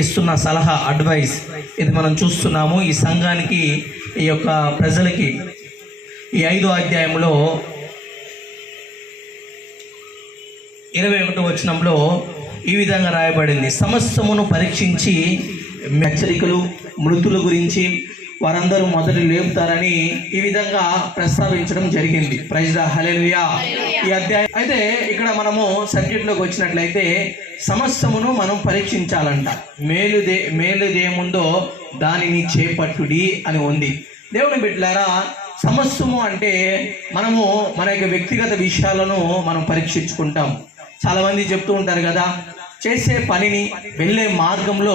ఇస్తున్న సలహా అడ్వైస్ ఇది మనం చూస్తున్నాము. ఈ సంఘానికి, ఈ యొక్క ప్రజలకి ఈ 5వ అధ్యాయంలో 21వ వచనంలో ఈ విధంగా రాయబడింది. సమస్తమును పరీక్షించి హెచ్చరికలు, మృతుల గురించి వారందరూ మొదట లేపుతారని ఈ విధంగా ప్రస్తావించడం జరిగింది. ప్రైజ్ ద హల్లెలూయా. ఈ అధ్యాయం అయితే ఇక్కడ మనము సబ్జెక్ట్లోకి వచ్చినట్లయితే సమస్తమును మనం పరీక్షించాలంట. మేలుదేముందో దానిని చేపట్టుడి అని ఉంది. దేవుని బిడ్డలారా, సమస్తము అంటే మనము మన యొక్క వ్యక్తిగత విషయాలను మనం పరీక్షించుకుంటాం. చాలామంది చెప్తూ ఉంటారు కదా, చేసే పనిని వెళ్ళే మార్గంలో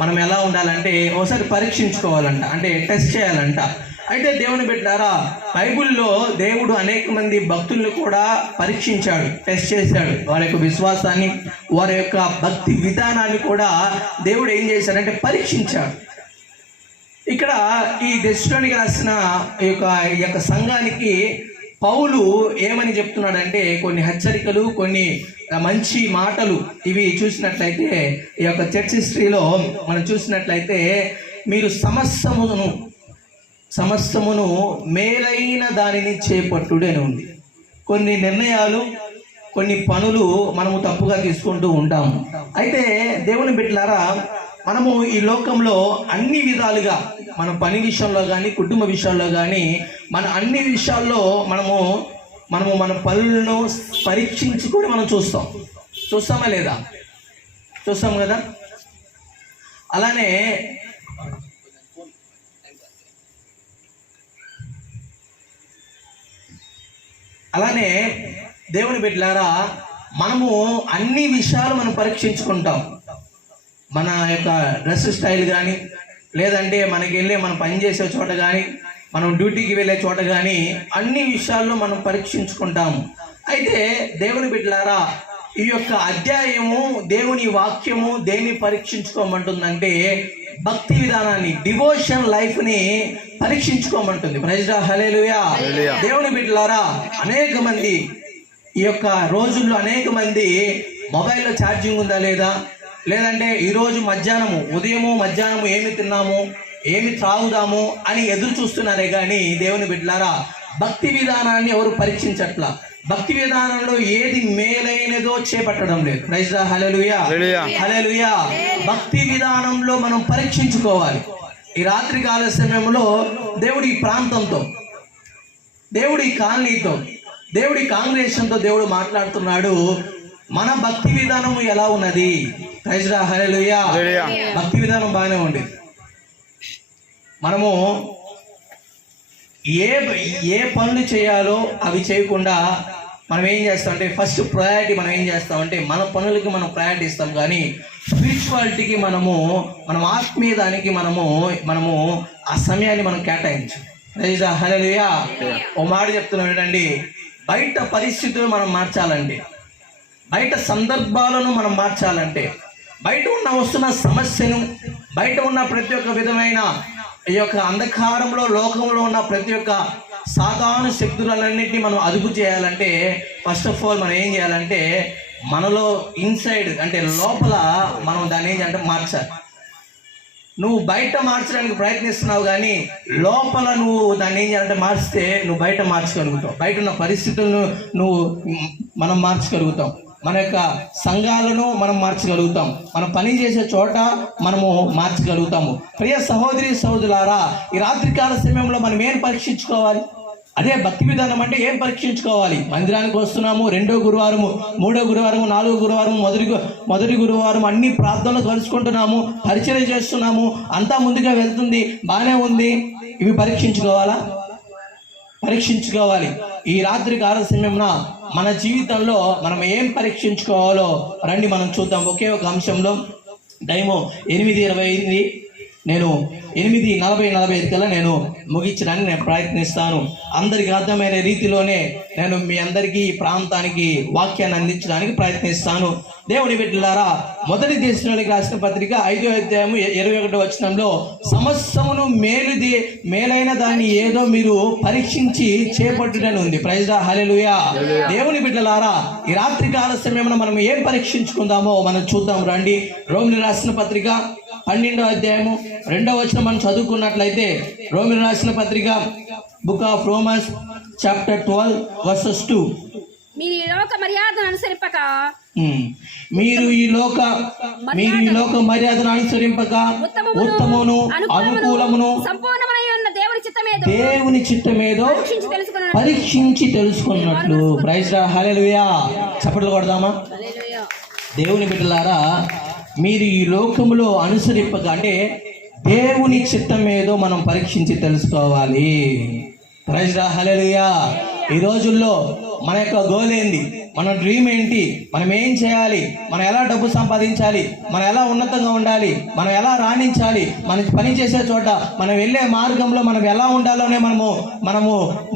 మనం ఎలా ఉండాలంటే ఒకసారి పరీక్షించుకోవాలంట, అంటే టెస్ట్ చేయాలంట. అయితే దేవుని బిడ్డలారా, బైబిల్లో దేవుడు అనేక మంది భక్తులను కూడా పరీక్షించాడు, టెస్ట్ చేశాడు. వారి యొక్క విశ్వాసాన్ని, వారి యొక్క భక్తి విధానాన్ని కూడా దేవుడు ఏం చేశాడంటే పరీక్షించాడు. ఇక్కడ ఈ దెస్సలోనికీయులకు రాసిన ఈ యొక్క సంఘానికి పౌలు ఏమని చెప్తున్నాడంటే కొన్ని హెచ్చరికలు, కొన్ని మంచి మాటలు ఇవి చూసినట్లయితే ఈ యొక్క చర్చ్ హిస్టరీలో మనం చూసినట్లయితే మీరు సమస్తమును మేలైన దానిని చేపట్టుడు అని ఉంది. కొన్ని నిర్ణయాలు, కొన్ని పనులు మనము తప్పుగా తీసుకుంటూ ఉంటాము. అయితే దేవుని బిడ్డలారా, మనము ఈ లోకంలో అన్ని విధాలుగా మన పని విషయంలో కానీ, కుటుంబ విషయాల్లో కానీ, మన అన్ని విషయాల్లో మనము మన పనులను పరీక్షించుకొని మనం చూస్తామా లేదా? చూస్తాం కదా. అలానే దేవుని బిడ్డలారా, మనము అన్ని విషయాలు మనం పరీక్షించుకుంటాం. మన యొక్క డ్రెస్ స్టైల్ కానీ, లేదంటే మనకి వెళ్ళే మనం పనిచేసే చోట కానీ, మనం డ్యూటీకి వెళ్ళే చోట కానీ, అన్ని విషయాల్లో మనం పరీక్షించుకుంటాము. అయితే దేవుని బిడ్డలారా, ఈ యొక్క అధ్యాయము, దేవుని వాక్యము దేన్ని పరీక్షించుకోమంటుందంటే భక్తి విధానాన్ని, డివోషన్ లైఫ్ని పరీక్షించుకోమంటుంది. ప్రైజ్ ద హల్లెలూయా. దేవుని బిడ్డలారా, అనేక మంది ఈ యొక్క రోజుల్లో అనేక మంది మొబైల్లో ఛార్జింగ్ ఉందా లేదా, లేదంటే ఈరోజు ఉదయము మధ్యాహ్నము ఏమి తిన్నాము, ఏమి త్రాగుదాము అని ఎదురు చూస్తున్నారే కానీ దేవుని బిడ్డలారా, భక్తి విధానాన్ని ఎవరు పరీక్షించట్లా. భక్తి విధానంలో ఏది మేలైనదో చేపట్టడం లేదు. ప్రైజ్ ద హల్లెలూయా, హల్లెలూయా. భక్తి విధానంలో మనం పరీక్షించుకోవాలి. ఈ రాత్రి కాల సమయంలో దేవుడి ప్రాంతంతో, దేవుడి కాలనీతో, దేవుడి కాంగ్రెగేషన్తో దేవుడు మాట్లాడుతున్నాడు. మన భక్తి విధానం ఎలా ఉన్నది? ప్రైజ్ ద హల్లెలూయా. భక్తి విధానం బాగానే ఉంది. మనము ఏ పనులు చేయాలో అవి చేయకుండా మనం ఏం చేస్తామంటే ఫస్ట్ ప్రయారిటీ మనం ఏం చేస్తామంటే మన పనులకి మనం ప్రయారిటీ ఇస్తాం, కానీ స్పిరిచువాలిటీకి మనం ఆత్మీయ దానికి మనము ఆ సమయాన్ని మనం కేటాయించాం. ప్రైజ్ ద హల్లెలూయా. ఓ మాట చెప్తున్నాం ఏంటండి, బయట పరిస్థితులు మనం మార్చాలంటే, బయట సందర్భాలను మనం మార్చాలంటే, బయట వస్తున్న సమస్యను, బయట ఉన్న ప్రతి ఒక్క విధమైన ఈ యొక్క అంధకారంలో, లోకంలో ఉన్న ప్రతి ఒక్క సాధారణ శక్తులన్నింటినీ మనం అదుపు చేయాలంటే ఫస్ట్ ఆఫ్ ఆల్ మనం ఏం చేయాలంటే మనలో ఇన్సైడ్, అంటే లోపల మనం దాన్ని ఏం చేయాలంటే మార్చాలి. నువ్వు బయట మార్చడానికి ప్రయత్నిస్తున్నావు, కానీ లోపల నువ్వు దాన్ని ఏం చేయాలంటే మార్చితే నువ్వు బయట మార్చగలుగుతావు. బయట ఉన్న పరిస్థితులను మనం మార్చగలుగుతాం. మన యొక్క సంఘాలను మనం మార్చగలుగుతాం. మనం పని చేసే చోట మనము మార్చగలుగుతాము. ప్రియ సహోదరి సహోదరులారా, ఈ రాత్రికాల సమయంలో మనం ఏం పరీక్షించుకోవాలి? అదే భక్తి విధానం అంటే ఏం పరీక్షించుకోవాలి? మందిరానికి వస్తున్నాము, 2వ గురువారము, 3వ గురువారము, 4వ గురువారము, మొదటి గురువారం అన్ని ప్రార్థనలు కలుసుకుంటున్నాము, పరిచయం చేస్తున్నాము, అంతా ముందుగా వెళ్తుంది, బాగానే ఉంది. ఇవి పరీక్షించుకోవాలి. ఈ రాత్రి కాల సమయంలో మన జీవితంలో మనం ఏం పరీక్షించుకోవాలో రండి మనం చూద్దాం. ఒకే ఒక అంశంలో, టైము 8:20 అయింది. నేను 8:40 కల్లా నేను ముగించడానికి నేను ప్రయత్నిస్తాను. అందరికి అర్థమైన రీతిలోనే నేను మీ అందరికీ ఈ ప్రాంతానికి వాక్యాన్ని అందించడానికి ప్రయత్నిస్తాను. దేవుని బిడ్డలారా, మొదటి దశలోనికి రాసిన పత్రిక 5వ అధ్యాయము 21వ వచనంలో సమస్తమును మేలైన దాన్ని ఏదో మీరు పరీక్షించి చేపట్టుడని ఉంది. ప్రైజ్ ద హల్లెలూయా. దేవుని బిడ్డలారా, ఈ రాత్రి కాల సమయంలో మనం ఏం పరీక్షించుకుందామో మనం చూద్దాం రండి. రోమిలి రాసిన పత్రిక 12వ అధ్యాయము 2వ వచనం మనం చదువుకున్నట్లయితే, రోమిలి రాసిన పత్రిక book of Romans chapter 12 versus 2. మీరు ఈ లోక మర్యాదను అనుసరింపక ఉత్తమమును అనుకూలమును దేవుని చిత్తమేదో పరీక్షించి తెలుసుకున్నట్లు. ప్రైజ్ ద హల్లెలూయా. చప్పట్లు కొడదామా? దేవుని బిడ్డలారా, మీరు ఈ లోకములో అనుసరింపక అంటే దేవుని చిత్తమేదో మనం పరీక్షించి తెలుసుకోవాలి. ప్రైజ్ ద హల్లెలూయా. ఈ రోజుల్లో మన యొక్క గోల్ ఏంటి, మన డ్రీమ్ ఏంటి, మనం ఏం చేయాలి, మనం ఎలా డబ్బు సంపాదించాలి, మనం ఎలా ఉన్నతంగా ఉండాలి, మనం ఎలా రాణించాలి, మనం పని చేసే చోట మనం వెళ్ళే మార్గంలో మనం ఎలా ఉండాలోనే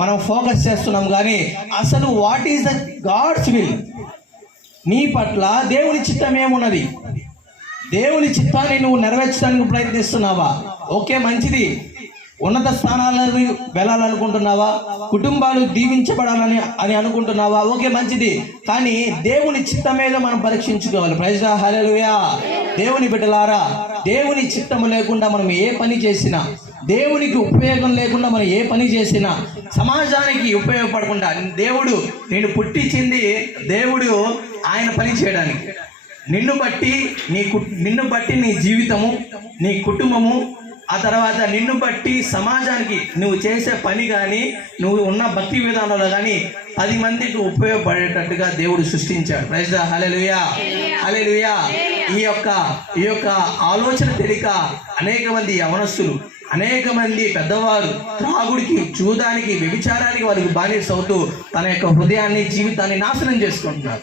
మనం ఫోకస్ చేస్తున్నాం. కానీ అసలు what is the God's will, నీ పట్ల దేవుని చిత్తం ఏమున్నది? దేవుని చిత్తాన్ని నువ్వు నెరవేర్చడానికి ప్రయత్నిస్తున్నావా? ఓకే, మంచిది. ఉన్నత స్థానాలకు వెళ్ళాలనుకుంటున్నావా? కుటుంబాలు దీవించబడాలని అనుకుంటున్నావా? ఓకే, మంచిది. కానీ దేవుని చిత్తం మీద మనం పరీక్షించుకోవాలి. ప్రైజ్ ద హల్లెలూయా. దేవుని బిడ్డలారా, దేవుని చిత్తము లేకుండా మనం ఏ పని చేసినా, దేవునికి ఉపయోగం లేకుండా మనం ఏ పని చేసినా, సమాజానికి ఉపయోగపడకుండా, దేవుడు నేను పుట్టించింది దేవుడు ఆయన పని చేయడానికి, నిన్ను బట్టి నీ జీవితము, నీ కుటుంబము, ఆ తర్వాత నిన్ను బట్టి సమాజానికి నువ్వు చేసే పని కానీ, నువ్వు ఉన్న భక్తి విధానంలో కానీ 10 మందికి ఉపయోగపడేటట్టుగా దేవుడు సృష్టించాడు. ప్రైజ్ ద హల్లెలూయా. హల్లెలూయా. ఈ యొక్క ఆలోచన తెలియక అనేక మంది యవనస్తులు, అనేక మంది పెద్దవారు త్రాగుడికి, చూదానికి, వ్యభిచారానికి వారికి బానిస అవుతూ తన యొక్క హృదయాన్ని, జీవితాన్ని నాశనం చేసుకుంటున్నారు.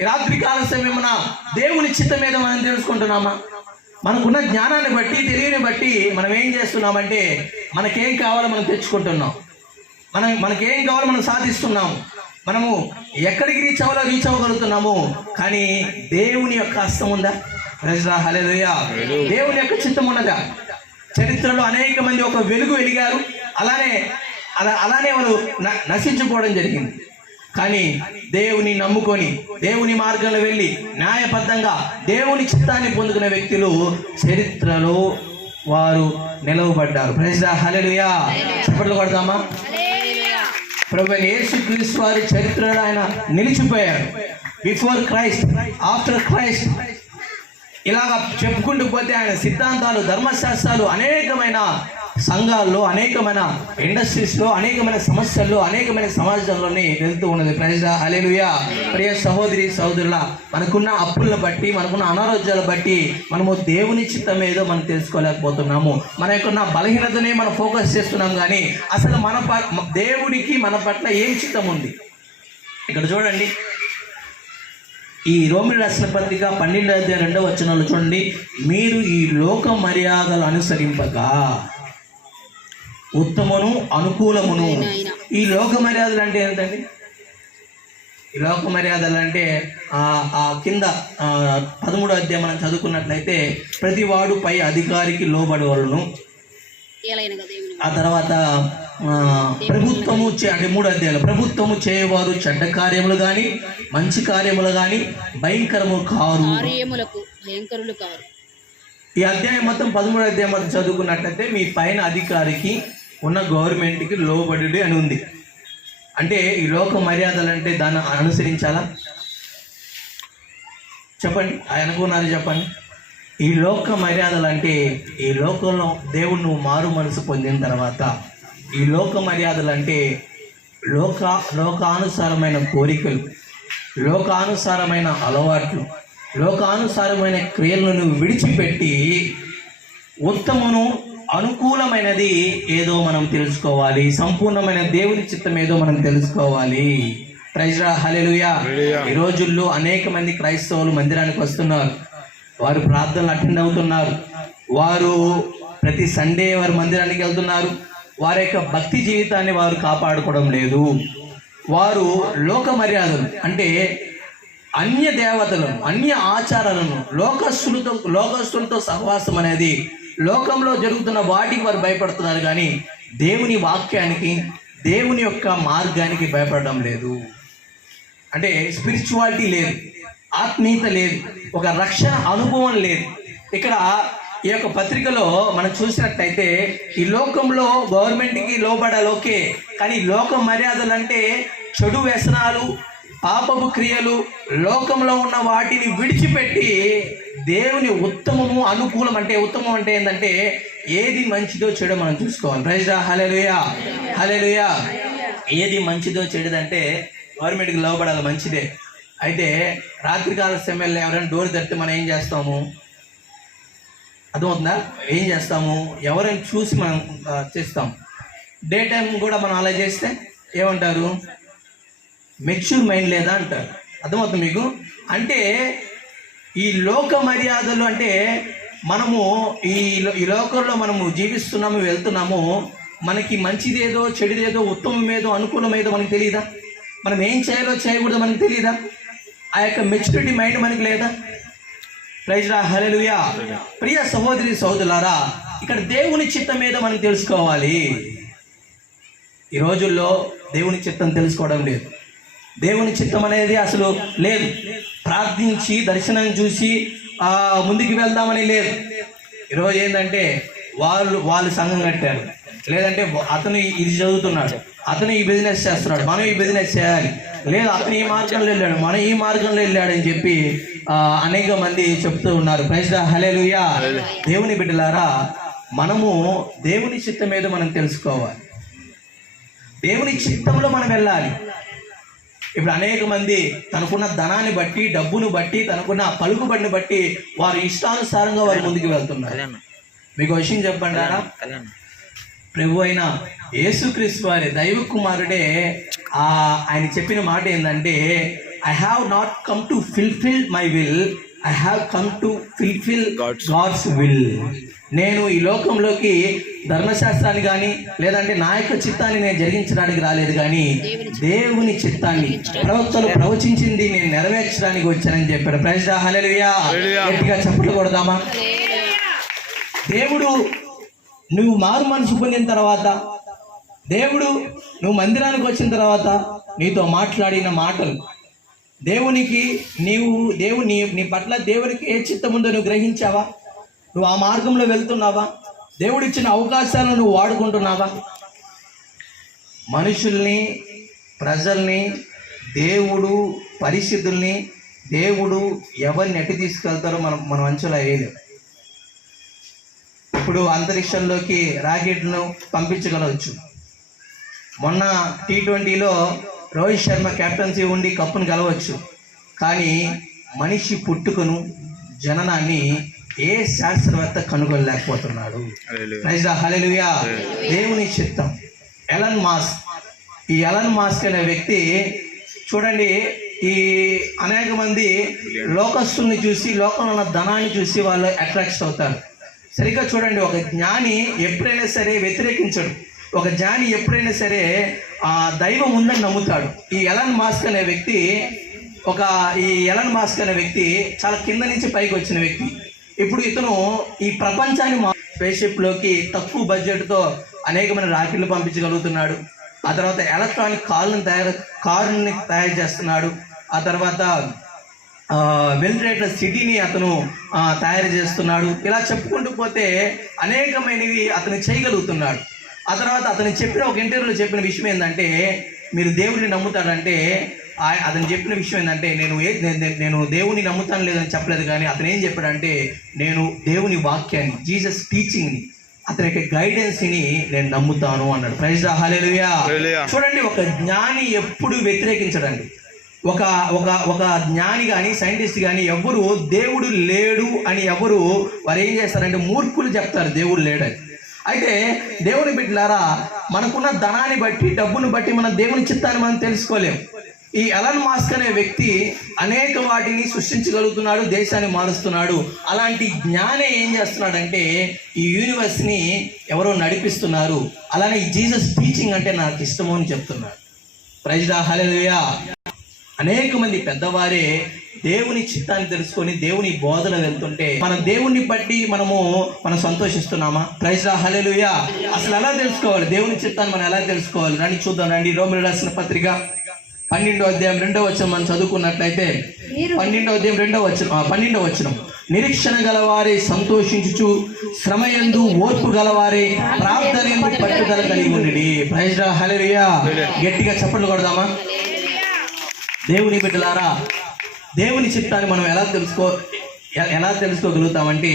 ఈ రాత్రి కాల సమయమున దేవుని చిత్తం మీద మనం తెలుసుకుంటున్నామా? మనకున్న జ్ఞానాన్ని బట్టి, తెలివిని బట్టి మనం ఏం చేస్తున్నామంటే, మనకేం కావాలో మనం తెచ్చుకుంటున్నాం, మనకేం కావాలో మనం సాధిస్తున్నాము, మనము ఎక్కడికి రీచ్ అవ్వగలుగుతున్నాము. కానీ దేవుని యొక్క హస్తం ఉందా? ప్రైజ్ ద హల్లెలూయా. దేవుని యొక్క చిత్తం ఉన్నదా? చరిత్రలో అనేక మంది ఒక వెలుగు వెలిగారు, అలానే వారు నశించుకోవడం జరిగింది. కానీ దేవుని నమ్ముకొని, దేవుని మార్గంలో వెళ్ళి న్యాయబద్ధంగా దేవుని చిత్తాన్ని పొందుకునే వ్యక్తులు చరిత్రలో వారు నిలవబడ్డారు. ప్రైజ్ ద హల్లెలూయా. చప్పట్లు కొడదామా? ప్రభువైన యేసుక్రీస్తు వారి చరిత్రలో ఆయన నిలిచిపోయారు. బిఫోర్ క్రైస్ట్, ఆఫ్టర్ క్రైస్ట్, ఇలాగా చెప్పుకుంటూ పోతే ఆయన సిద్ధాంతాలు, ధర్మశాస్త్రాలు అనేకమైన సంఘాల్లో, అనేకమైన ఇండస్ట్రీస్లో, అనేకమైన సమస్యల్లో, అనేకమైన సమాజంలోనే వెళ్తూ ఉన్నది. ప్రైజ్ ద హల్లెలూయా. ప్రియ సహోదరి సహోదరుల, మనకున్న అప్పులను బట్టి, మనకున్న అనారోగ్యాల బట్టి మనము దేవుని చిత్తం ఏదో మనం తెలుసుకోలేకపోతున్నాము. మన యొక్క బలహీనతనే మనం ఫోకస్ చేస్తున్నాం. కానీ అసలు దేవుడికి మన పట్ల ఏం చిత్తం ఉంది? ఇక్కడ చూడండి, ఈ రోమిలి రాసిన పత్రిక 12వ అధ్యాయం 2వ వచనంలో చూడండి, మీరు ఈ లోక మర్యాదలు అనుసరింపక ఉత్తమను అనుకూలమును. ఈ లోక మర్యాదలు అంటే ఏంటండి? ఈ లోక మర్యాదలు అంటే ఆ కింద 13వ అధ్యాయం మనం చదువుకున్నట్లయితే, ప్రతి వాడు పై అధికారికి లోబడవలను, ఆ తర్వాత ప్రభుత్వము అంటే 3వ అధ్యాయంలో ప్రభుత్వము చేయవారు చెడ్డ కార్యములు కానీ మంచి కార్యములు కానీ భయంకరము కారు. ఈ అధ్యాయం మొత్తం 13వ అధ్యాయం మొత్తం చదువుకున్నట్లయితే, మీ పైన అధికారికి ఉన్న గవర్నమెంట్కి లోబడి అని ఉంది. అంటే ఈ లోక మర్యాదలు అంటే దాన్ని అనుసరించాలా? చెప్పండి, అనుకున్నారు చెప్పండి. ఈ లోక మర్యాదలు అంటే, ఈ లోకంలో దేవుడు నువ్వు మారు మనసు పొందిన తర్వాత, ఈ లోక మర్యాదలు అంటే లోకానుసారమైన కోరికలు, లోకానుసారమైన అలవాట్లు, లోకానుసారమైన క్రియలను నువ్వు విడిచిపెట్టి ఉత్తమను అనుకూలమైనది ఏదో మనం తెలుసుకోవాలి. సంపూర్ణమైన దేవుని చిత్తం ఏదో మనం తెలుసుకోవాలి. ప్రైజ్ ద హల్లెలూయా. ఈ రోజుల్లో అనేక మంది క్రైస్తవులు మందిరానికి వస్తున్నారు. వారు ప్రార్థనలు అటెండ్ అవుతున్నారు, వారు ప్రతి సండే వారి మందిరానికి వెళ్తున్నారు. వారి యొక్క భక్తి జీవితాన్ని వారు కాపాడుకోవడం లేదు. వారు లోక మర్యాదలు అంటే అన్య దేవతలను, అన్య ఆచారాలను, లోకస్తులతో సహవాసం అనేది, లోకంలో జరుగుతున్న వాటికి వారు భయపడుతున్నారు కానీ దేవుని వాక్యానికి, దేవుని యొక్క మార్గానికి భయపడడం లేదు. అంటే స్పిరిచువాలిటీ లేదు, ఆత్మీయత లేదు, ఒక రక్షణ అనుభవం లేదు. ఇక్కడ ఈ యొక్క పత్రికలో మనం చూసినట్టయితే ఈ లోకంలో గవర్నమెంట్కి లోబడాలి ఓకే, కానీ లోక మర్యాదలు అంటే చెడు వ్యసనాలు, పాపపు క్రియలు, లోకంలో ఉన్న వాటిని విడిచిపెట్టి దేవుని ఉత్తమము, అనుకూలం అంటే ఉత్తమం అంటే ఏంటంటే ఏది మంచిదో చెడో మనం చూసుకోవాలి. ప్రైజ్ హల్లెలూయా, హల్లెలూయా. ఏది మంచిదో చెడుదంటే గవర్నమెంట్కి లోబడాలి, మంచిదే. అయితే రాత్రికాల సమయంలో ఎవరైనా డోర్ తడితే మనం ఏం చేస్తాము? అర్థమవుతుందా? ఏం చేస్తాము? ఎవరైనా చూసి మనం చేస్తాం. డే టైం కూడా మనం అలా చేస్తే ఏమంటారు? మెచ్యూర్ మైండ్ లేదా అంటారు. అర్థమవుతుంది మీకు? అంటే ఈ లోక మర్యాదలు అంటే మనము ఈ లోకంలో మనము జీవిస్తున్నాము, వెళ్తున్నాము. మనకి మంచిదేదో, చెడుదేదో, ఉత్తమమేదో, అనుకూలమేదో మనకు తెలియదా? మనం ఏం చేయాలో చేయకూడదో మనకు తెలియదా? ఆ యొక్క మెచ్యూరిటీ మైండ్ మనకి లేదా? ప్రైజ్ హల్లెలూయా. ప్రియ సహోదరి సహోదరులారా, ఇక్కడ దేవుని చిత్తం ఏదో మనం తెలుసుకోవాలి. ఈ రోజుల్లో దేవుని చిత్తం తెలుసుకోవడం లేదు. దేవుని చిత్తం అనేది అసలు లేదు. ప్రార్థించి దర్శనం చూసి ముందుకు వెళ్దామని లేదు. ఈరోజు ఏంటంటే వాళ్ళు సంఘం కట్టారు, లేదంటే అతను ఇది చదువుతున్నాడు, అతను ఈ బిజినెస్ చేస్తున్నాడు, మనం ఈ బిజినెస్ చేయాలి, లేదు అతను ఈ మార్గంలో వెళ్ళాడు, మనం ఈ మార్గంలో వెళ్ళాడని చెప్పి అనేక మంది చెప్తూ ఉన్నారు. ప్రైజ్ హల్లెలూయా. దేవుని బిడ్డలారా, మనము దేవుని చిత్తం ఏదో మనం తెలుసుకోవాలి. దేవుని చిత్తంలో మనం వెళ్ళాలి. ఇప్పుడు అనేక మంది తనకున్న ధనాన్ని బట్టి, డబ్బును బట్టి, తనకున్న పలుకుబడిని బట్టి వారి ఇష్టానుసారంగా వారు ముందుకు వెళ్తున్నారు. మీకు విషయం చెప్పండి, ప్రభు అయిన యేసుక్రీస్తు వారి దైవ కుమారుడే ఆయన చెప్పిన మాట ఏంటంటే, I have not come to fulfil my will, I have come to fulfil God's will. నేను ఈ లోకంలోకి ధర్మశాస్త్రాన్ని కానీ లేదంటే నా యొక్క చిత్తాన్ని నేను జరిగించడానికి రాలేదు, కానీ దేవుని చిత్తాన్ని, ప్రవక్తలు ప్రవచించింది నేను నెరవేర్చడానికి వచ్చానని చెప్పాడు. ప్రైజ్ హల్లెలూయా. గట్టిగా చప్పట్లు కొడదామా? దేవుడు నువ్వు మారు మనసు పొందిన తర్వాత, దేవుడు నువ్వు మందిరానికి వచ్చిన తర్వాత నీతో మాట్లాడిన మాటలు, దేవునికి నీ పట్ల దేవునికి ఏ చిత్తం ఉందో నువ్వు గ్రహించావా? నువ్వు ఆ మార్గంలో వెళ్తున్నావా? దేవుడిచ్చిన అవకాశాలను నువ్వు వాడుకుంటున్నావా? మనుషుల్ని, ప్రజల్ని, దేవుడు, పరిస్థితుల్ని, దేవుడు ఎవరిని ఎట్టి తీసుకెళ్తారో మనం అంచనా వేయలేం. ఇప్పుడు అంతరిక్షంలోకి రాకెట్ను పంపించగలవచ్చు. మొన్న T20లో రోహిత్ శర్మ కెప్టెన్సీ ఉండి కప్పును గెలవచ్చు, కానీ మనిషి పుట్టుకను, జననాన్ని ఏ శాస్త్రవేత్త కనుగొనలేకపోతున్నాడు. ప్రైజ్ హల్లెలూయా. దేవుని చిత్తం. ఈ ఎలన్ మాస్క్ అనే వ్యక్తి చూడండి, ఈ అనేక మంది లోకస్తుల్ని చూసి, లోకంలో ఉన్న ధనాన్ని చూసి వాళ్ళు అట్రాక్ట్ అవుతారు. సరిగ్గా చూడండి, ఒక జ్ఞాని ఎప్పుడైనా సరే వ్యతిరేకించడు. ఒక జ్ఞాని ఎప్పుడైనా సరే దైవం ఉందని నమ్ముతాడు. ఈ ఎలన్ మాస్క్ అనే వ్యక్తి చాలా కింద నుంచి పైకి వచ్చిన వ్యక్తి. ఇప్పుడు ఇతను ఈ ప్రపంచాన్ని స్పేస్‌షిప్లోకి తక్కువ బడ్జెట్తో అనేకమైన రాకెట్లు పంపించగలుగుతున్నాడు. ఆ తర్వాత ఎలక్ట్రానిక్ కారుని తయారు చేస్తున్నాడు. ఆ తర్వాత వెంటిలేటర్ సిటీని అతను తయారు చేస్తున్నాడు. ఇలా చెప్పుకుంటూ పోతే అనేకమైనవి అతను చేయగలుగుతున్నాడు. ఆ తర్వాత అతను చెప్పిన ఒక ఇంటర్వ్యూలో చెప్పిన విషయం ఏంటంటే, మీరు దేవుడిని నమ్ముతాడంటే అతను చెప్పిన విషయం ఏంటంటే, నేను దేవుని నమ్ముతాను లేదని చెప్పలేదు, కానీ అతను ఏం చెప్పాడంటే, నేను దేవుని వాక్యాన్ని, జీసస్ టీచింగ్ని, అతని యొక్క గైడెన్స్ని నేను నమ్ముతాను అన్నాడు. ప్రైజ్ హల్లెలూయా. చూడండి, ఒక జ్ఞాని ఎప్పుడు వ్యతిరేకించడండి. ఒక జ్ఞాని కానీ, సైంటిస్ట్ కానీ ఎవరు దేవుడు లేడు అని వారు ఏం చేస్తారంటే మూర్ఖులు చెప్తారు దేవుడు లేడని. అయితే దేవుని బిడ్డలారా, మనకున్న ధనాన్ని బట్టి, డబ్బును బట్టి మనం దేవుని చిత్తాన్ని మనం తెలుసుకోలేము. ఈ ఎలన్ మాస్క్ అనే వ్యక్తి అనేక వాటిని సృష్టించగలుగుతున్నాడు, దేశాన్ని మారుస్తున్నాడు. అలాంటి జ్ఞానే ఏం చేస్తున్నాడంటే ఈ యూనివర్స్ని ఎవరో నడిపిస్తున్నారు. అలానే ఈ జీసస్ టీచింగ్ అంటే నాకు ఇష్టము అని చెప్తున్నాడు. ప్రైజ్ ద హల్లెలూయా. అనేక మంది పెద్దవారే దేవుని చిత్తాన్ని తెలుసుకొని దేవుని బోధన వెళ్తుంటే మనం దేవుణ్ణి బట్టి మనం సంతోషిస్తున్నామా? ప్రైజ్ ద హల్లెలూయా. అసలు ఎలా తెలుసుకోవాలి దేవుని చిత్తాన్ని? మనం ఎలా తెలుసుకోవాలి? రండి చూద్దాం. రండి, రోమీయులకు రాసిన పత్రిక 12వ అధ్యాయం 2వ వచనం మనం చదువుకున్నట్లయితే 12వ అధ్యాయం 12వ వచనం, నిరీక్షణ గలవారే సంతోషించుచు శ్రమయందు ఓర్పు గలవారే ప్రార్థనయందు పట్టుదల కలిగి ఉండి. ప్రైజ్ ద హల్లెలూయా. గట్టిగా చప్పట్లు కొడదామా? దేవుని బిడ్డలారా, దేవుని చిత్తాన్ని మనం ఎలా తెలుసుకోగలుగుతామంటే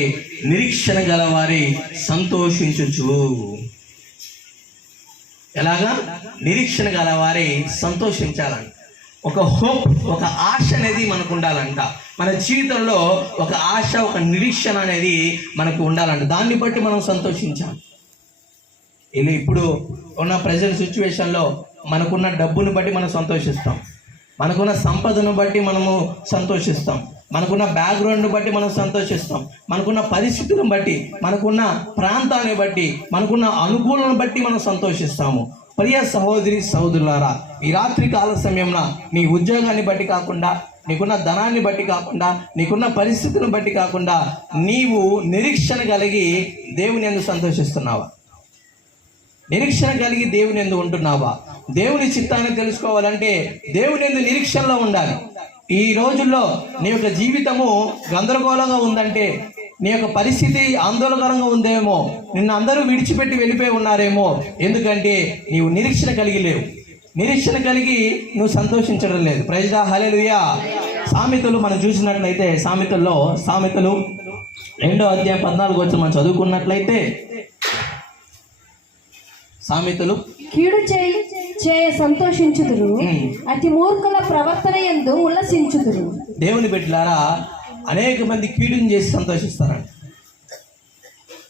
నిరీక్షణ గలవారే సంతోషించుచు. ఎలాగా? నిరీక్షణ గలవారే సంతోషించాలంట. ఒక హోప్, ఒక ఆశ అనేది మనకు ఉండాలంట. మన జీవితంలో ఒక ఆశ, ఒక నిరీక్షణ అనేది మనకు ఉండాలంట. దాన్ని బట్టి మనం సంతోషించాలి. ఇప్పుడు ఉన్న ప్రజెంట్ సిచ్యువేషన్లో మనకున్న డబ్బును బట్టి మనం సంతోషిస్తాం, మనకున్న సంపదను బట్టి మనము సంతోషిస్తాం, మనకున్న బ్యాక్గ్రౌండ్ని బట్టి మనం సంతోషిస్తాం, మనకున్న పరిస్థితులను బట్టి, మనకున్న ప్రాంతాన్ని బట్టి, మనకున్న అనుకూలను బట్టి మనం సంతోషిస్తాము. ప్రియ సహోదరి సహోదరులారా, ఈ రాత్రి కాల సమయంలో నీ ఉద్యోగాన్ని బట్టి కాకుండా, నీకున్న ధనాన్ని బట్టి కాకుండా, నీకున్న పరిస్థితులను బట్టి కాకుండా నీవు నిరీక్షణ కలిగి దేవుని యందు సంతోషిస్తున్నావా? నిరీక్షణ కలిగి దేవుని యందు ఉంటున్నావా? దేవుని చిత్తాన్ని తెలుసుకోవాలంటే దేవుని యందు నిరీక్షణలో ఉండాలి. ఈ రోజుల్లో నీ యొక్క జీవితము గందరగోళంగా ఉందంటే, నీ యొక్క పరిస్థితి ఆందోళనకరంగా ఉందేమో, నిన్ను అందరూ విడిచిపెట్టి వెళ్ళిపోయి ఉన్నారేమో. ఎందుకంటే నీవు నిరీక్షణ కలిగి లేవు. నిరీక్షణ కలిగి నువ్వు సంతోషించడం లేదు. ప్రైజ్ ద హల్లెలూయా. సామెతలు మనం చూసినట్లయితే సామెతలు 2వ అధ్యాయం 14వ వచనం మనం చదువుకున్నట్లయితే, సామెతలు కీడు చేయ సంతోషించుదురు, అతి మూర్ఖుల ప్రవర్తన యందు ఉల్లసించుదురు. దేవుని బిడ్డలారా, అనేక మంది కీడుని చేసి సంతోషిస్తారంట.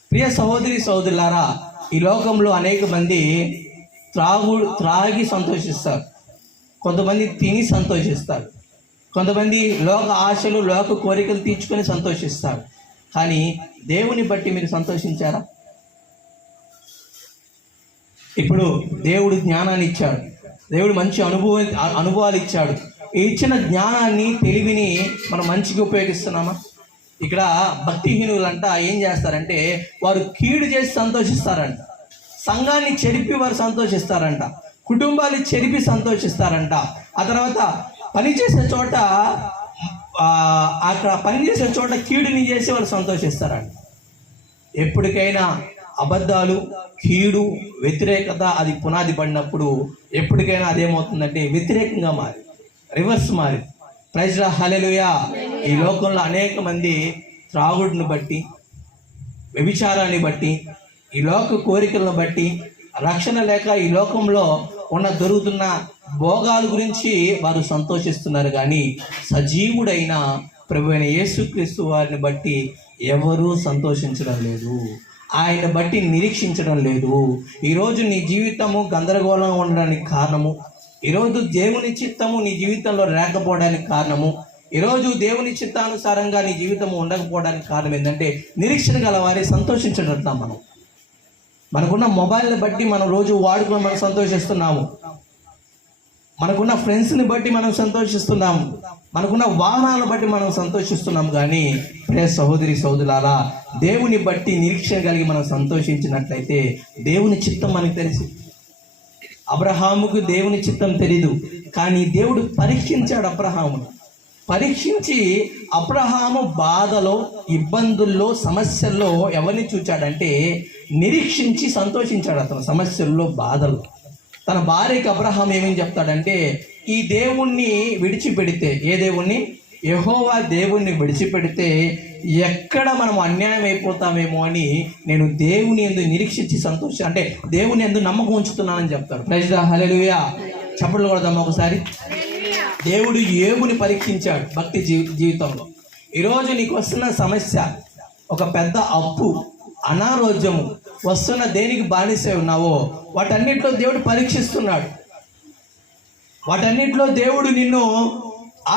ప్రియ సహోదరి సహోదరులారా, ఈ లోకంలో అనేక మంది త్రాగి సంతోషిస్తారు, కొంతమంది తిని సంతోషిస్తారు, కొంతమంది లోక ఆశలు, లోక కోరికలు తీర్చుకొని సంతోషిస్తారు. కానీ దేవుని బట్టి మీరు సంతోషించారా? ఇప్పుడు దేవుడు జ్ఞానాన్ని ఇచ్చాడు, దేవుడు మంచి అనుభవాలు ఇచ్చాడు. ఈ ఇచ్చిన జ్ఞానాన్ని, తెలివిని మనం మంచిగా ఉపయోగిస్తున్నామా? ఇక్కడ భక్తిహీనులంట ఏం చేస్తారంటే వారు కీడు చేసి సంతోషిస్తారంట, సంఘాన్ని చెరిపి వారు సంతోషిస్తారంట, కుటుంబాలు చెరిపి సంతోషిస్తారంట. ఆ తర్వాత పనిచేసే చోట అక్కడ పనిచేసే చోట కీడుని చేసి వారు సంతోషిస్తారంట. ఎప్పటికైనా అబద్ధాలు, కీడు, వ్యతిరేకత అది పునాది పడినప్పుడు ఎప్పటికైనా అదేమవుతుందంటే వ్యతిరేకంగా మారి, రివర్స్ మారి. ప్రైజ్ ద హల్లెలూయా. ఈ లోకంలో అనేక మంది త్రాగుడుని బట్టి, వ్యభిచారాన్ని బట్టి, ఈ లోక కోరికలను బట్టి, రక్షణ లేక ఈ లోకంలో దొరుకుతున్న భోగాల గురించి వారు సంతోషిస్తున్నారు. కానీ సజీవుడైన ప్రభువైన యేసుక్రీస్తు వారిని బట్టి ఎవరూ సంతోషించడం లేదు, ఆయన బట్టి నిరీక్షించడం లేదు. ఈరోజు నీ జీవితము గందరగోళంగా ఉండడానికి కారణము, ఈరోజు దేవుని చిత్తము నీ జీవితంలో లేకపోవడానికి కారణము, ఈరోజు దేవుని చిత్తానుసారంగా నీ జీవితము ఉండకపోవడానికి కారణం ఏంటంటే నిరీక్షణ గల వారి సంతోషించడం. మనకున్న మొబైల్ని బట్టి మనం రోజు వాడుకొని మనం సంతోషిస్తున్నాము, మనకున్న ఫ్రెండ్స్ని బట్టి మనం సంతోషిస్తున్నాము, మనకున్న వాహనాలను బట్టి మనం సంతోషిస్తున్నాం. కానీ ప్రియ సహోదరి సహోదరులారా, దేవుని బట్టి నిరీక్షణ కలిగి మనం సంతోషించినట్లయితే దేవుని చిత్తం మనకు తెలుసు. అబ్రహాముకు దేవుని చిత్తం తెలీదు, కానీ దేవుడు పరీక్షించాడు అబ్రహామును. పరీక్షించి అబ్రహాము బాధలో, ఇబ్బందుల్లో, సమస్యల్లో ఎవరిని చూచాడంటే నిరీక్షించి సంతోషించాడు. అతను సమస్యల్లో, బాధలు. తన భార్యకి అబ్రహాం ఏమని చెప్తాడంటే, ఈ దేవుణ్ణి విడిచిపెడితే, ఏ దేవుణ్ణి? యెహోవా దేవుణ్ణి విడిచిపెడితే ఎక్కడ మనం అన్యాయం అయిపోతామేమో అని నేను దేవుని యందు నిరీక్షించి అంటే దేవుని యందు నమ్మకం ఉంచుతున్నానని చెప్తాడు. ప్రైజ్ ద హల్లెలూయా. చప్పట్లు కొడదాం ఒకసారి. దేవుడు యోబుని పరీక్షించాడు భక్తి జీవితంలో. ఈరోజు నీకు వస్తున్న సమస్య, ఒక పెద్ద అప్పు, అనారోగ్యము వస్తున్న దేనికి బానిసై ఉన్నావో వాటన్నిటిలో దేవుడు పరీక్షిస్తున్నాడు. వాటన్నిటిలో దేవుడు నిన్ను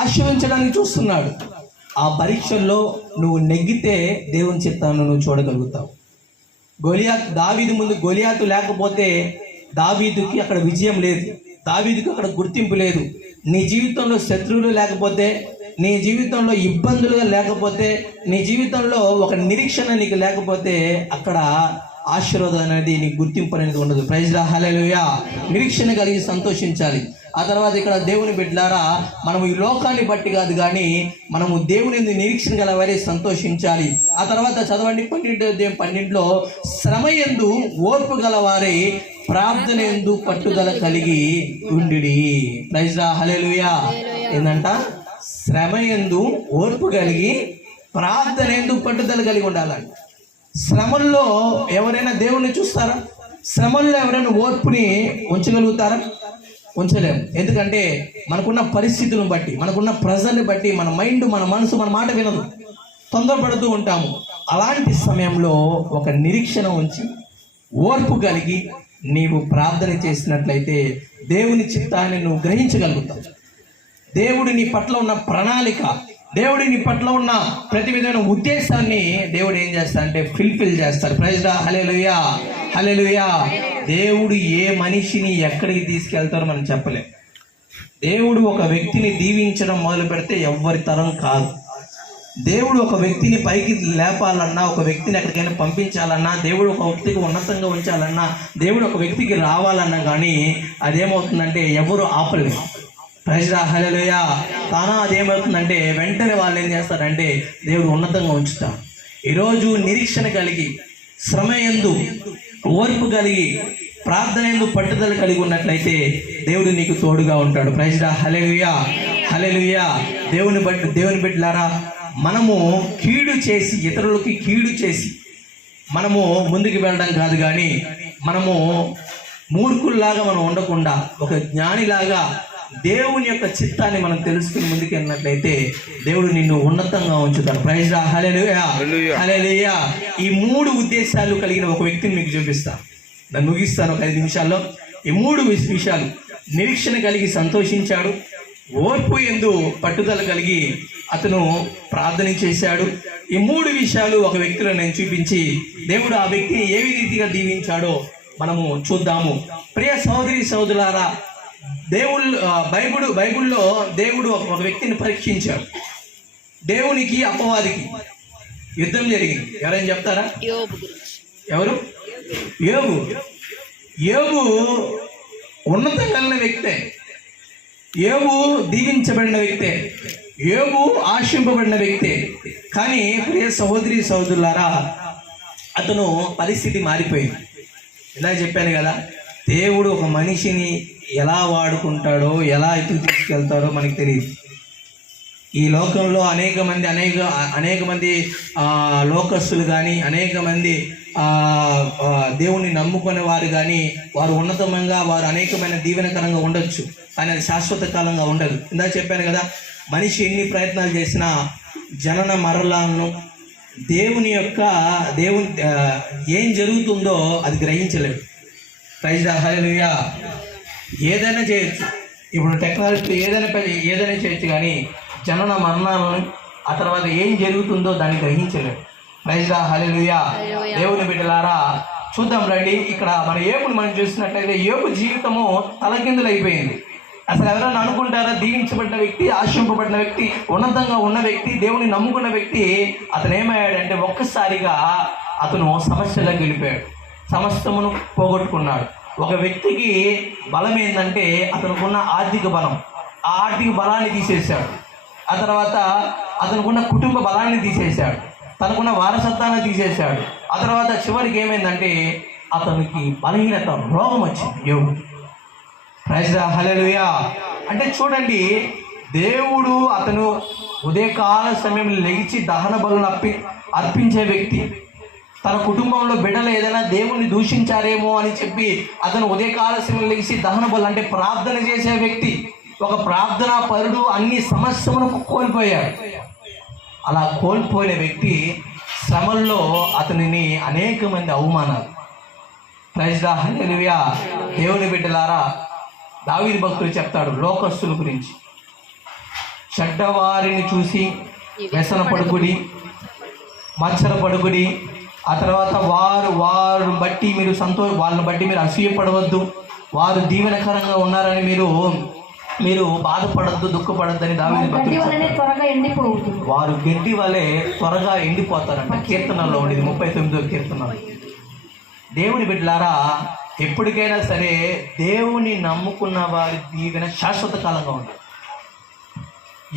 ఆశీర్వించడానికి చూస్తున్నాడు. ఆ పరీక్షల్లో నువ్వు నెగ్గితే దేవుని చిత్తాన్ని నువ్వు చూడగలుగుతావు. దావీదు ముందు గొలియాతు లేకపోతే దావీదుకి అక్కడ విజయం లేదు, దావీదుకి అక్కడ గుర్తింపు లేదు. నీ జీవితంలో శత్రువులు లేకపోతే, నీ జీవితంలో ఇబ్బందులుగా లేకపోతే, నీ జీవితంలో ఒక నిరీక్షణ నీకు లేకపోతే అక్కడ ఆశీర్వాదం అనేది నీకు గుర్తింపు అనేది ఉండదు. ప్రైజ్ లా, హల్లెలూయా. నిరీక్షణ కలిగి సంతోషించాలి. ఆ తర్వాత ఇక్కడ దేవుని బిడ్డలారా, మనము ఈ లోకాన్ని బట్టి కాదు కానీ మనము దేవుని నిరీక్షణ గలవారే సంతోషించాలి. ఆ తర్వాత చదవండి 12:12 శ్రమ యందు ఓర్పు గలవారే ప్రార్థన యందు పట్టుదల కలిగి ఉండిడి. ప్రైజ్ లా, హల్లెలూయా. ఏందంట? శ్రమ యందు ఓర్పు కలిగి ప్రార్థన యందు పట్టుదల కలిగి ఉండాలంట. శ్రమల్లో ఎవరైనా దేవుణ్ణి చూస్తారా? శ్రమల్లో ఎవరైనా ఓర్పుని ఉంచగలుగుతారా? ఉంచలేము. ఎందుకంటే మనకున్న పరిస్థితులను బట్టి, మనకున్న ప్రెజర్ని బట్టి మన మైండ్, మన మనసు, మన మాట వినదు, తొందరపడుతూ ఉంటాము. అలాంటి సమయంలో ఒక నిరీక్షణ ఉంచి ఓర్పు కలిగి నీవు ప్రార్థన చేసినట్లయితే దేవుని చిత్తాన్ని నువ్వు గ్రహించగలుగుతావు. దేవుడు నీ పట్ల ఉన్న ప్రణాళిక, దేవుడి నీ పట్ల ఉన్న ప్రతి విధమైన ఉద్దేశాన్ని దేవుడు ఏం చేస్తాడంటే ఫుల్ఫిల్ చేస్తాడు. ప్రైజ్ లా, హల్లెలూయా, హల్లెలూయా. దేవుడు ఏ మనిషిని ఎక్కడికి తీసుకెళ్తారో మనం చెప్పలేం. దేవుడు ఒక వ్యక్తిని దీవించడం మొదలు పెడితే ఎవ్వరి తరం కాదు. దేవుడు ఒక వ్యక్తిని పైకి లేపాలన్నా, ఒక వ్యక్తిని ఎక్కడికైనా పంపించాలన్నా, దేవుడు ఒక వ్యక్తికి ఉన్నతంగా ఉంచాలన్నా, దేవుడు ఒక వ్యక్తికి రావాలన్నా కానీ అదేమవుతుందంటే ఎవరు ఆపలేరు. ప్రైజ్ లా, హల్లెలూయా. తానా అదేమవుతుందంటే వెంటనే వాళ్ళు ఏం చేస్తారంటే దేవుడు ఉన్నతంగా ఉంచుతారు. ఈరోజు నిరీక్షణ కలిగి, శ్రమ యందు ఓర్పు కలిగి, ప్రార్థన యందు పట్టుదల కలిగి ఉన్నట్లయితే దేవుడు నీకు తోడుగా ఉంటాడు. ప్రైజ్ లా, హల్లెలూయా, హల్లెలూయా. దేవుని బిడ్డలారా, మనము కీడు చేసి, ఇతరులకి కీడు చేసి మనము ముందుకు వెళ్ళడం కాదు కానీ మనము మూర్ఖుల్లాగా మనం ఉండకుండా ఒక జ్ఞానిలాగా దేవుని యొక్క చిత్తాన్ని మనం తెలుసుకుని ముందుకు వెళ్ళినట్లయితే దేవుడు నిన్ను ఉన్నతంగా ఉంచుతాడు. ప్రైజ్ లా, హల్లెలూయా, హల్లెలూయా. ఈ 3 ఉద్దేశాలు కలిగిన ఒక వ్యక్తిని మీకు చూపిస్తాను. నేను ముగిస్తాను ఒక 5 నిమిషాల్లో. ఈ 3 విషయాలు: నిరీక్షణ కలిగి సంతోషించాడు, ఓర్పు యందు పట్టుదల కలిగి అతను ప్రార్థన చేశాడు. ఈ 3 విషయాలు ఒక వ్యక్తిలో నేను చూపించి దేవుడు ఆ వ్యక్తిని ఏ రీతిగా దీవించాడో మనము చూద్దాము. ప్రియ సహోదరి సహోదరులారా, బైబిల్లో దేవుడు ఒక వ్యక్తిని పరీక్షించాడు. దేవునికి అపవాదికి యుద్ధం జరిగింది. ఎవరైనా చెప్తారా? ఎవరు? యోబు ఉన్నతం కలిగిన వ్యక్తే, యోబు దీవించబడిన వ్యక్తే, యోబు ఆశింపబడిన వ్యక్తే. కానీ ప్రియ సహోదరి సహోదరులారా, అతను పరిస్థితి మారిపోయింది. ఇలా చెప్పాను కదా, దేవుడు ఒక మనిషిని ఎలా వాడుకుంటాడో, ఎలా ఎత్తుకు తీసుకెళ్తాడో మనకి తెలియదు. ఈ లోకంలో అనేక మంది లోకస్తులు కానీ, అనేక మంది దేవుణ్ణి నమ్ముకునే వారు కానీ, వారు ఉన్నతంగా, వారు అనేకమైన దీవెనకరంగా ఉండొచ్చు, కానీ అది శాశ్వత కాలంగా ఉండదు. ఇందాక చెప్పాను కదా, మనిషి ఎన్ని ప్రయత్నాలు చేసినా జనన మరణాలను దేవుని ఏం జరుగుతుందో అది గ్రహించలేడు. ప్రైజ్ లా, హల్లెలూయా. ఏదైనా చేయొచ్చు, ఇప్పుడు టెక్నాలజీ ఏదైనా చేయొచ్చు, కానీ జనన మరణాలను, ఆ తర్వాత ఏం జరుగుతుందో దాన్ని గ్రహించలేడు. ప్రైజ్ లా, హల్లెలూయా. దేవుని బిడ్డలారా, చూద్దాం రండి. ఇక్కడ మన యోబుని మనం చూసినట్లయితే యోబు జీవితము తలకిందులు అయిపోయింది. అసలు ఎవరైనా అనుకుంటారా? దీవించబడిన వ్యక్తి, ఆశింపబడిన వ్యక్తి, ఉన్నతంగా ఉన్న వ్యక్తి, దేవుని నమ్ముకున్న వ్యక్తి, అతను ఏమయ్యాడంటే ఒక్కసారిగా అతను సమస్యలకు వెళ్ళిపోయాడు, సమస్తమును పోగొట్టుకున్నాడు. ఒక వ్యక్తికి బలం ఏంటంటే అతనుకున్న ఆర్థిక బలం, ఆ ఆర్థిక బలాన్ని తీసేశాడు. ఆ తర్వాత అతనుకున్న కుటుంబ బలాన్ని తీసేశాడు, తనకున్న వారసత్వాన్ని తీసేశాడు. ఆ తర్వాత చివరికి ఏమైందంటే అతనికి బలహీనత, రోగం వచ్చింది యోబుకి. ప్రైజ్ లా, హల్లెలూయా. అంటే చూడండి, దేవుడు అతను ఉదయకాల సమయంలో లెగిచి దహన బలులను అర్పించే వ్యక్తి. తన కుటుంబంలో బిడ్డలు ఏదైనా దేవుణ్ణి దూషించారేమో అని చెప్పి అతను ఉదయకాల సమయంలో లెగిచి దహన బలు అంటే ప్రార్థన చేసే వ్యక్తి, ఒక ప్రార్థనా పరుడు. అన్ని సమస్యలను కోల్పోయాడు. అలా కోల్పోయిన వ్యక్తి శ్రమల్లో అతనిని అనేక మంది అవమానాలు. ప్రైజ్ లా, హల్లెలూయా. దేవుని బిడ్డలారా, దావీదు భక్తుడు చెప్తాడు లోకస్తుల గురించి, చెడ్డవారిని చూసి వ్యసన పడుకుడి, మత్సర పడుకుడి, ఆ తర్వాత వారు బట్టి మీరు వాళ్ళని బట్టి మీరు అసూయపడవద్దు, వారు దీవెనకరంగా ఉన్నారని మీరు బాధపడద్దు, దుఃఖపడద్దు అని దావీదు భక్తుడు చెప్తాడు. త్వరగా ఎండిపోవద్దు, వారు గడ్డి వలె త్వరగా ఎండిపోతారంట. కీర్తనలో ఉండేది 39వ కీర్తనలో. దేవుని బిడ్డలారా, ఎప్పటికైనా సరే దేవుని నమ్ముకున్న వారి దీవెన శాశ్వత కాలంగా ఉంటుంది.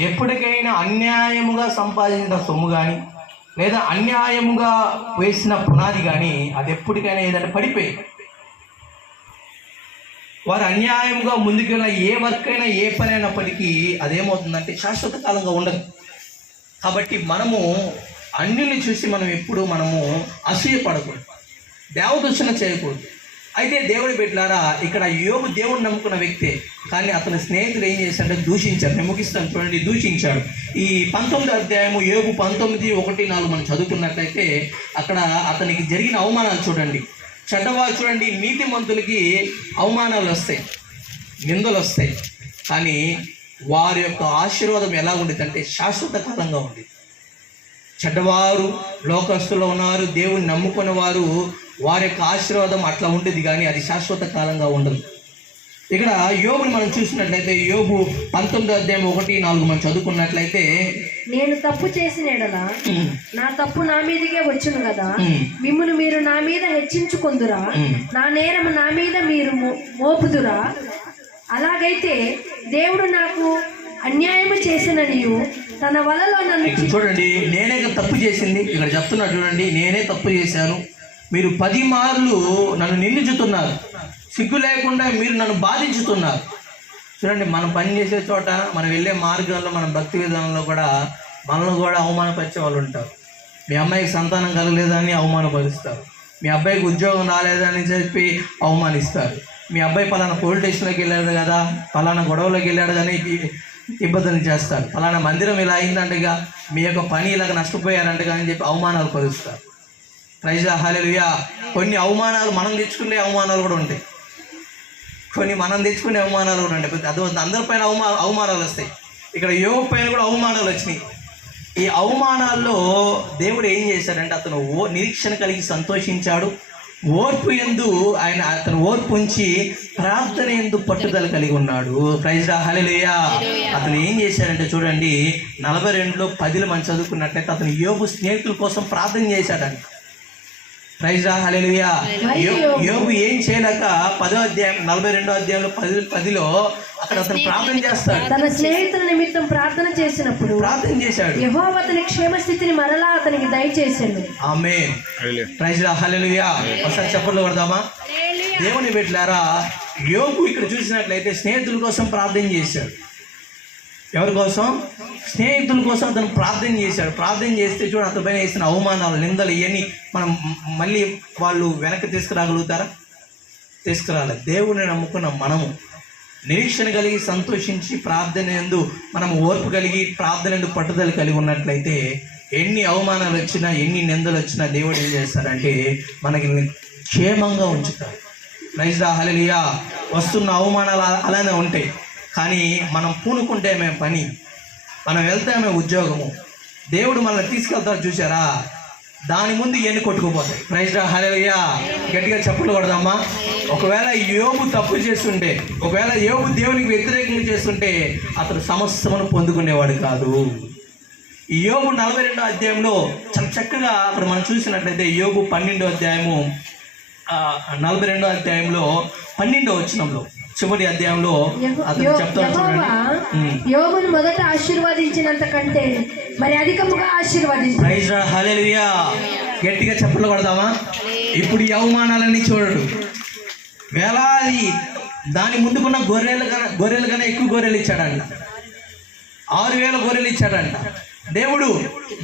ఎప్పటికైనా అన్యాయముగా సంపాదించిన సొమ్ము కానీ లేదా అన్యాయముగా వేసిన పునాది కానీ అది ఎప్పటికైనా ఏదంటే పడిపోయి, వారు అన్యాయంగా ముందుకెళ్ళిన ఏ వర్క్ అయినా ఏ పని అయినప్పటికీ అదేమవుతుందంటే శాశ్వత కాలంగా ఉండదు. కాబట్టి మనము అన్యుల్ని చూసి మనము అసూయపడకూడదు, దేవదూషణ చేయకూడదు. అయితే దేవుడి బిడ్డలారా, ఇక్కడ యోబు దేవుడిని నమ్ముకున్న వ్యక్తే, కానీ అతని స్నేహితులు ఏం చేశారంటే దూషించారు. నేను ముగిస్తాను చూడండి, దూషించాడు. ఈ 19వ అధ్యాయము యోబు 19:1-4 మనం చదువుకున్నట్లయితే అక్కడ అతనికి జరిగిన అవమానాలు చూడండి. చెడ్డవారు చూడండి, నీతిమంతులకి అవమానాలు వస్తాయి, నిందలు వస్తాయి, కానీ వారి యొక్క ఆశీర్వాదం ఎలా ఉండేదంటే శాశ్వత కాలంగా ఉంది. చెడ్డవారు లోకస్తుల్లో ఉన్నారు, దేవుని నమ్ముకున్న వారి యొక్క ఆశీర్వాదం అట్లా ఉంటుంది, కానీ అది శాశ్వత కాలంగా ఉండదు. ఇక్కడ యోబుని మనం చూసినట్లయితే యోబు 19వ అధ్యాయం 1-4 మనం చదువుకున్నట్లయితే, నేను తప్పు చేసిన ఎడల నా తప్పు నా మీదకే వచ్చును కదా, మిమ్మును మీరు నా మీద హెచ్చించుకొందురా, నా నేరము నా మీద మీరు మోపుదురా. అలాగైతే దేవుడు నాకు అన్యాయము చేసిన నీవు తన వలలో నన్ను చూడండి, నేనే తప్పు చేసింది. ఇక్కడ చెప్తున్నా చూడండి, నేనే తప్పు చేశాను, మీరు 10 మార్లు నన్ను నిందించుతున్నారు, సిగ్గు లేకుండా మీరు నన్ను బాధించుతున్నారు. చూడండి, మనం పని చేసే చోట, మనం వెళ్ళే మార్గాల్లో, మన భక్తి విధానంలో కూడా మనల్ని కూడా అవమానపరిచే వాళ్ళు ఉంటారు. మీ అమ్మాయికి సంతానం కలగలేదని అవమానపరుస్తారు, మీ అబ్బాయికి ఉద్యోగం రాలేదని చెప్పి అవమానిస్తారు, మీ అబ్బాయి పలానా పోలీస్ స్టేషన్లోకి వెళ్ళాడు కదా, పలానా గొడవలోకి వెళ్ళాడు కానీ ఇబ్బందులు చేస్తారు, పలానా మందిరం ఇలా అయిందంటగా, మీ యొక్క పని ఇలాగ నష్టపోయారంటగా అని చెప్పి అవమానాలు పరుస్తారు. ప్రైజ్ హల్లెలూయా. కొన్ని అవమానాలు మనం తెచ్చుకునే అవమానాలు కూడా ఉంటాయి, కొన్ని మనం తెచ్చుకునే అవమానాలు కూడా ఉంటాయి. అది అందరిపైన అవమానాలు వస్తాయి. ఇక్కడ యోబు పైన కూడా అవమానాలు వచ్చినాయి. ఈ అవమానాల్లో దేవుడు ఏం చేశాడంటే అతను నిరీక్షణ కలిగి సంతోషించాడు, ఓర్పు యందు అతను ఓర్పు ఉంచి ప్రార్థన యందు పట్టుదల కలిగి ఉన్నాడు. ప్రైజ్ హల్లెలూయా. అతను ఏం చేశాడంటే చూడండి, 42:10 మనం చదువుకున్నట్లయితే అతను యోబు స్నేహితుల కోసం ప్రార్థన చేశాడంట. ప్రైజ్ హల్లెలూయా. యోబు ఏం చేయలేక 10వ అధ్యాయం 42వ అధ్యాయంలో 10లో అక్కడ అతను ప్రార్థన చేస్తాడు. తన స్నేహితుల నిమిత్తం ప్రార్థన చేసినప్పుడు ప్రార్థన చేశాడు, యెహోవా అతని క్షేమస్థితిని మరలా అతనికి దయచేశాడు. ఆమేన్. ప్రైజ్ హల్లెలూయా. ఒకసారి చప్పట్లు కొడదామా? దేవుని బిడ్డలారా, యోబు ఇక్కడ చూసినట్లయితే స్నేహితుల కోసం ప్రార్థన చేశాడు. ఎవరి కోసం? స్నేహితుల కోసం అతను ప్రార్థన చేశాడు. ప్రార్థన చేస్తే చూడండి, అతని పైన వేసిన అవమానాలు, నిందలు ఇవన్నీ మనం మళ్ళీ వాళ్ళు వెనక్కి తీసుకురాగలుగుతారా? తీసుకురాలేదు. దేవుని నమ్ముకున్న మనము నిరీక్షణ కలిగి సంతోషించి ప్రార్థన యందు మనం ఓర్పు కలిగి ప్రార్థన యందు పట్టుదల కలిగి ఉన్నట్లయితే ఎన్ని అవమానాలు వచ్చినా ఎన్ని నిందలు వచ్చినా దేవుడు ఏం చేస్తాడంటే మనకి క్షేమంగా ఉంచుతాడు. ప్రైజ్ హల్లెలూయా. వస్తున్న అవమానాలు అలానే ఉంటాయి, కానీ మనం పూనుకుంటే మేము పని, మనం వెళ్తామే ఉద్యోగము, దేవుడు మనల్ని తీసుకెళ్తారు చూసారా, దాని ముందు ఇవన్నీ కొట్టుకుపోతాయి. ప్రైజ్ హల్లెలూయా. గట్టిగా చప్పట్లు కొడదామా? ఒకవేళ యోబు తప్పు చేస్తుంటే, ఒకవేళ యోబు దేవునికి వ్యతిరేకంగా చేస్తుంటే అతను సమస్తమును పొందుకునేవాడు కాదు. ఈ యోబు 42వ అధ్యాయంలో చాలా చక్కగా అక్కడ మనం చూసినట్లయితే యోబు 12వ అధ్యాయము 42వ అధ్యాయంలో 12వ వచనంలో చివరి అధ్యాయంలో అతను చెప్తాడు చూడండి, యోబును మొదట ఆశీర్వదించినంత కంటే మరి అధికముగా ఆశీర్వదించాడు. ప్రైజ్ హల్లెలూయా. గట్టిగా చప్పట్లు కొడదామా? ఇప్పుడు ఈ అవమానాలన్నీ చూడడు, వేలాది దాని ముందుకున్న గొర్రెలు కన్నా ఎక్కువ గొర్రెలు ఇచ్చాడంట, 6,000 గొర్రెలు ఇచ్చాడంట.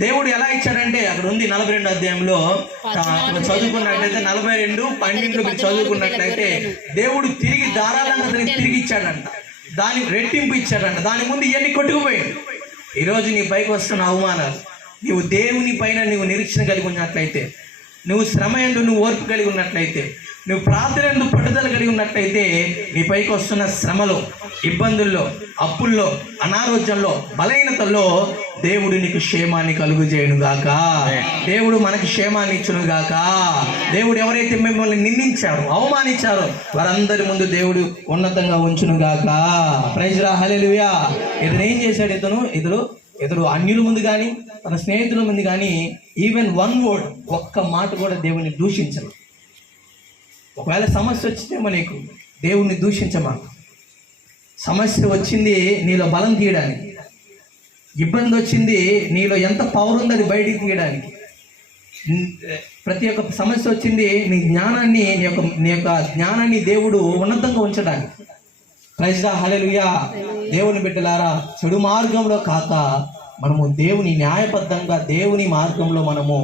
దేవుడు ఎలా ఇచ్చాడంటే అక్కడ ఉంది 42వ అధ్యాయంలో చదువుకున్నట్లయితే 42:12 చదువుకున్నట్లయితే దేవుడు తిరిగి ధారాళంగా తిరిగి ఇచ్చాడంట, దాని రెట్టింపు ఇచ్చాడంట. దాని ముందు ఇవన్నీ కొట్టుకుపోయాడు. ఈరోజు నీ పైకి వస్తున్న అవమానాలు, నీవు దేవుని పైన నీవు నిరీక్షణ కలిగి ఉన్నట్లయితే, నువ్వు శ్రమ యందు నువ్వు ఓర్పు కలిగి ఉన్నట్లయితే, నువ్వు ప్రార్థన యందు పట్టుదల కలిగి ఉన్నట్లయితే, నీ పైకి వస్తున్న శ్రమలో, ఇబ్బందుల్లో, అప్పుల్లో, అనారోగ్యంలో, బలహీనతల్లో దేవుడు నీకు క్షేమాన్ని కలుగు చేయనుగాక. దేవుడు మనకి క్షేమాన్ని ఇచ్చునుగాక. దేవుడు ఎవరైతే మిమ్మల్ని నిందించారో, అవమానించారో వారందరి ముందు దేవుడు ఉన్నతంగా ఉంచునుగాక. ప్రైజ్ రా, హల్లెలూయా. ఇతను ఏం చేశాడు? ఇతడు అన్యుల ముందు కానీ తన స్నేహితుల ముందు కానీ ఈవెన్ వన్ వర్డ్, ఒక్క మాట కూడా దేవుని దూషించరు. ఒకవేళ సమస్య వచ్చిందేమో నీకు, దేవుణ్ణి దూషించమా. సమస్య వచ్చింది నీలో బలం తీయడానికి, ఇబ్బంది వచ్చింది నీలో ఎంత పవర్ ఉందో అది బయటికి తీయడానికి, ప్రతి ఒక్క సమస్య వచ్చింది నీ జ్ఞానాన్ని నీ యొక్క జ్ఞానాన్ని దేవుడు ఉన్నతంగా ఉంచడానికి. ప్రైజ్ ద హల్లెలూయా. దేవుని బిడ్డలారా, చెడు మార్గంలో కాక మనము దేవుని న్యాయబద్ధంగా దేవుని మార్గంలో మనము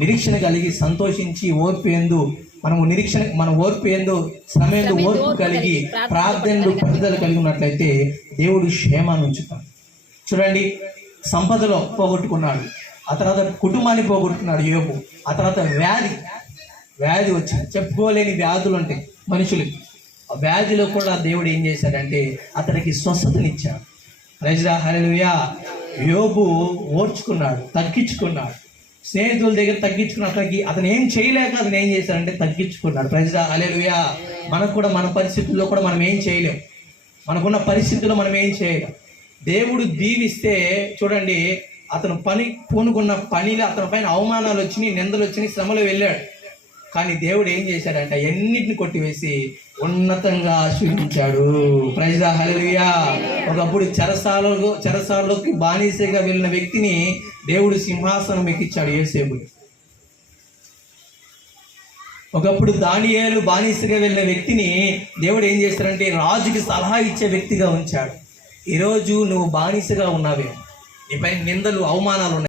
నిరీక్షణ కలిగి సంతోషించి ఓర్పు యందు మన ఓర్పు యందు శ్రమ యందు ఓర్పు కలిగి ప్రార్థనలు పట్టుదల కలిగి ఉన్నట్లయితే దేవుడు క్షేమాన్ని ఉంచుతాడు. చూడండి, సంపదలో పోగొట్టుకున్నాడు, ఆ తర్వాత కుటుంబాన్ని పోగొట్టుకున్నాడు యోబు. ఆ తర్వాత వ్యాధి వచ్చింది. చెప్పుకోలేని వ్యాధులు ఉంటాయి మనుషులకి. ఆ వ్యాధిలో కూడా దేవుడు ఏం చేశాడంటే అతనికి స్వస్థతనిచ్చాడు. ప్రైజ్ ద హల్లెలూయా. యోబు ఓర్చుకున్నాడు, తగ్గించుకున్నాడు. స్నేహితుల దగ్గర తగ్గించుకున్నట్లకి అతను ఏం చేయలేక అతను ఏం చేశాడంటే తగ్గించుకున్నాడు. ప్రైజ్ ద హల్లెలూయా. మనకు కూడా మన పరిస్థితుల్లో కూడా మనం ఏం చేయలేం. మనకున్న పరిస్థితుల్లో మనం ఏం చేయలేం. దేవుడు దీవిస్తే చూడండి, అతను పూనుకున్న పనిలో అతని పైన అవమానాలు వచ్చినాయి, నిందలు వచ్చినాయి, శ్రమలు వెళ్ళాడు. కానీ దేవుడు ఏం చేశాడంటే ఎన్నిటిని కొట్టివేసి ఉన్నతంగా ఆశీర్వదించాడు. ప్రైజ్ ద హల్లెలూయా. ఒకప్పుడు చెరసాలలోకి బానిసగా వెళ్ళిన వ్యక్తిని దేవుడు సింహాసనం ఎక్కించాడు, యోసేపుని. ఒకప్పుడు దానియేలు బానిసగా వెళ్ళిన వ్యక్తిని దేవుడు ఏం చేస్తాడంటే రాజుకి సలహా ఇచ్చే వ్యక్తిగా ఉంచాడు. ఈరోజు నువ్వు బానిసగా ఉన్నావే, నీపై నిందలు, అవమానాలు ఉన్నాయి.